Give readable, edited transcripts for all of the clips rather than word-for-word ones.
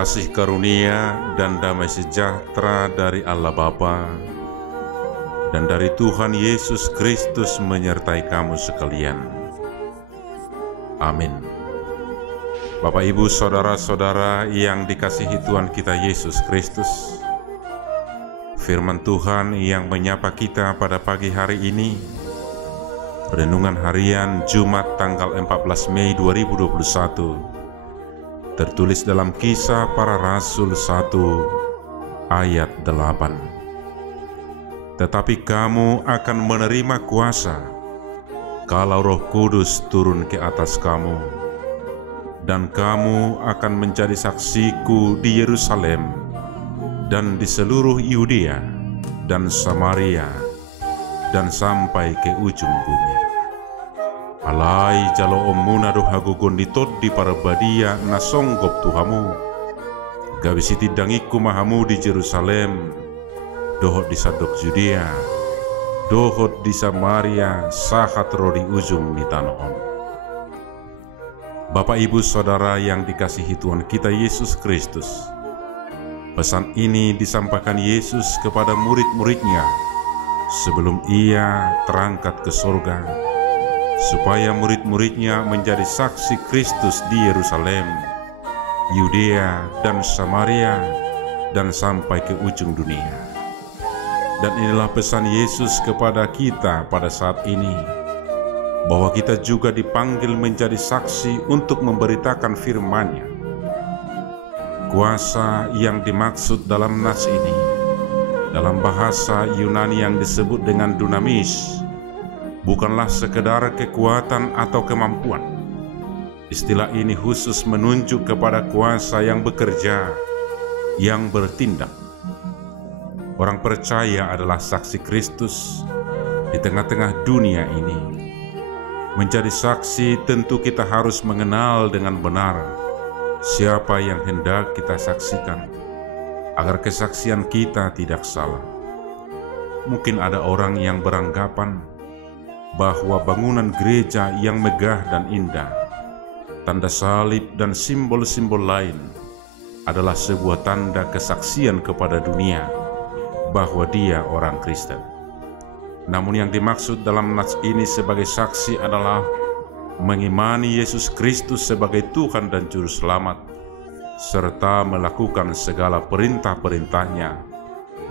Kasih karunia dan damai sejahtera dari Allah Bapa dan dari Tuhan Yesus Kristus menyertai kamu sekalian. Amin. Bapak, Ibu, saudara-saudara yang dikasihi Tuhan kita Yesus Kristus, firman Tuhan yang menyapa kita pada pagi hari ini, renungan harian Jumat tanggal 14 Mei 2021, tertulis dalam Kisah Para Rasul 1 ayat 8. Tetapi kamu akan menerima kuasa kalau Roh Kudus turun ke atas kamu, dan kamu akan menjadi saksiku di Yerusalem dan di seluruh Yudea dan Samaria dan sampai ke ujung bumi. Alai jalo omuna do hagogon ditot di para badia na songgop Tuhamu, gabisiti dangiku mahamu di Jerusalem, dohot di sadok Judea, dohot di Samaria, sahat ro di ujung di tanah on. Bapak, Ibu, saudara yang dikasihi Tuhan kita Yesus Kristus, pesan ini disampaikan Yesus kepada murid-muridnya sebelum ia terangkat ke surga, supaya murid-muridnya menjadi saksi Kristus di Yerusalem, Yudea dan Samaria, dan sampai ke ujung dunia. Dan inilah pesan Yesus kepada kita pada saat ini, bahwa kita juga dipanggil menjadi saksi untuk memberitakan firman-Nya. Kuasa yang dimaksud dalam nas ini, dalam bahasa Yunani yang disebut dengan dunamis, bukanlah sekedar kekuatan atau kemampuan. Istilah ini khusus menunjuk kepada kuasa yang bekerja, yang bertindak. Orang percaya adalah saksi Kristus di tengah-tengah dunia ini. Menjadi saksi tentu kita harus mengenal dengan benar siapa yang hendak kita saksikan, agar kesaksian kita tidak salah. Mungkin ada orang yang beranggapan bahwa bangunan gereja yang megah dan indah, tanda salib dan simbol-simbol lain adalah sebuah tanda kesaksian kepada dunia bahwa dia orang Kristen. Namun yang dimaksud dalam nas ini sebagai saksi adalah mengimani Yesus Kristus sebagai Tuhan dan Juru Selamat, serta melakukan segala perintah-perintah-Nya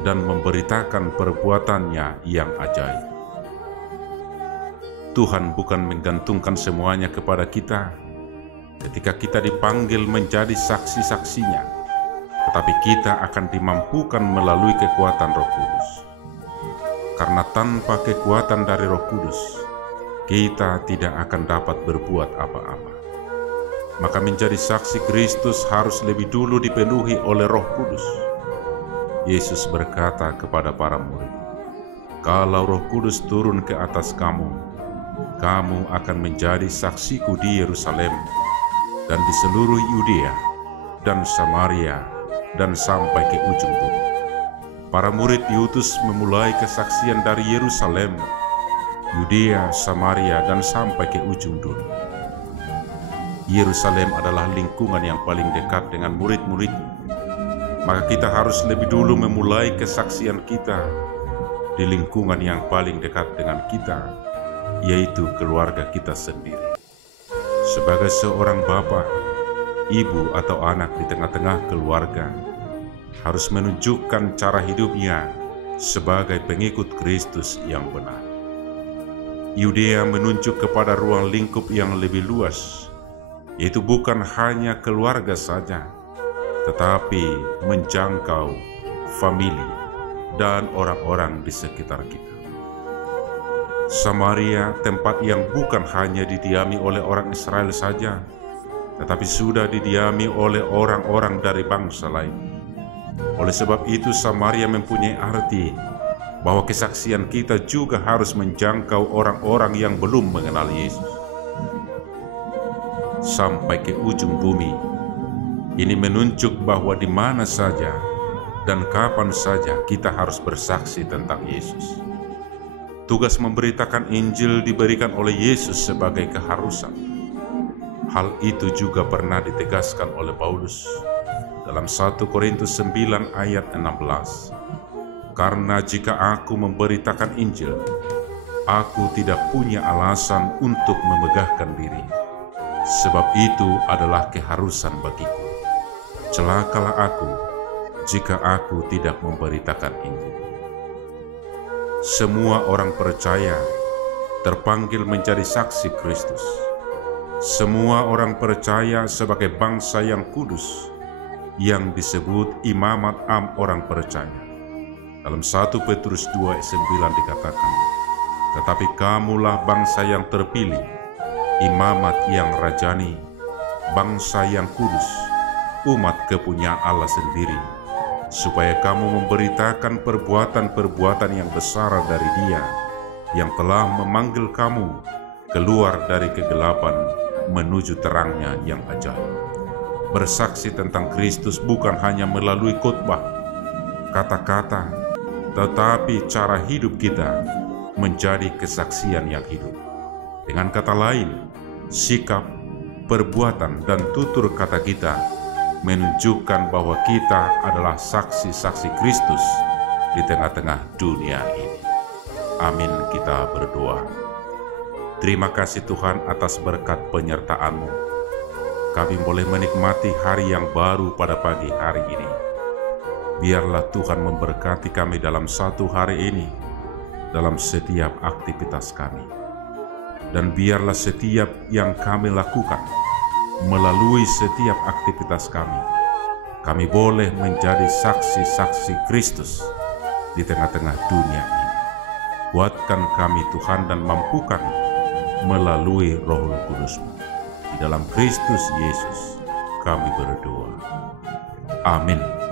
dan memberitakan perbuatan-Nya yang ajaib. Tuhan bukan menggantungkan semuanya kepada kita ketika kita dipanggil menjadi saksi-saksinya, tetapi kita akan dimampukan melalui kekuatan Roh Kudus. Karena tanpa kekuatan dari Roh Kudus, kita tidak akan dapat berbuat apa-apa. Maka menjadi saksi Kristus harus lebih dulu dipenuhi oleh Roh Kudus. Yesus berkata kepada para murid, "Kalau Roh Kudus turun ke atas kamu, kamu akan menjadi saksiku di Yerusalem dan di seluruh Yudea dan Samaria dan sampai ke ujung bumi." Para murid diutus memulai kesaksian dari Yerusalem, Yudea, Samaria, dan sampai ke ujung dunia. Yerusalem adalah lingkungan yang paling dekat dengan murid-muridnya. Maka kita harus lebih dulu memulai kesaksian kita di lingkungan yang paling dekat dengan kita, yaitu keluarga kita sendiri. Sebagai seorang bapak, ibu, atau anak di tengah-tengah keluarga, harus menunjukkan cara hidupnya sebagai pengikut Kristus yang benar. Yudea menunjuk kepada ruang lingkup yang lebih luas, yaitu bukan hanya keluarga saja, tetapi menjangkau famili dan orang-orang di sekitar kita. Samaria, tempat yang bukan hanya didiami oleh orang Israel saja, tetapi sudah didiami oleh orang-orang dari bangsa lain. Oleh sebab itu, Samaria mempunyai arti bahwa kesaksian kita juga harus menjangkau orang-orang yang belum mengenal Yesus. Sampai ke ujung bumi, ini menunjuk bahwa di mana saja dan kapan saja kita harus bersaksi tentang Yesus. Tugas memberitakan Injil diberikan oleh Yesus sebagai keharusan. Hal itu juga pernah ditegaskan oleh Paulus dalam 1 Korintus 9 ayat 16. Karena jika aku memberitakan Injil, aku tidak punya alasan untuk memegahkan diri, sebab itu adalah keharusan bagiku. Celakalah aku jika aku tidak memberitakan Injil. Semua orang percaya terpanggil menjadi saksi Kristus. Semua orang percaya sebagai bangsa yang kudus, yang disebut imamat am orang percaya. Dalam 1 Petrus 2 ayat 9 dikatakan, tetapi kamulah bangsa yang terpilih, imamat yang rajani, bangsa yang kudus, umat kepunyaan Allah sendiri, supaya kamu memberitakan perbuatan-perbuatan yang besar dari Dia yang telah memanggil kamu keluar dari kegelapan menuju terangnya yang ajaib. Bersaksi tentang Kristus bukan hanya melalui khotbah, kata-kata, tetapi cara hidup kita menjadi kesaksian yang hidup. Dengan kata lain, sikap, perbuatan, dan tutur kata kita menunjukkan bahwa kita adalah saksi-saksi Kristus di tengah-tengah dunia ini. Amin, kita berdoa. Terima kasih Tuhan atas berkat penyertaan-Mu. Kami boleh menikmati hari yang baru pada pagi hari ini. Biarlah Tuhan memberkati kami dalam satu hari ini, dalam setiap aktivitas kami. Dan biarlah setiap yang kami lakukan, melalui setiap aktivitas kami boleh menjadi saksi-saksi Kristus di tengah-tengah dunia ini. Kuatkan kami Tuhan dan mampukan melalui Roh Kudus-Mu. Di dalam Kristus Yesus kami berdoa. Amin.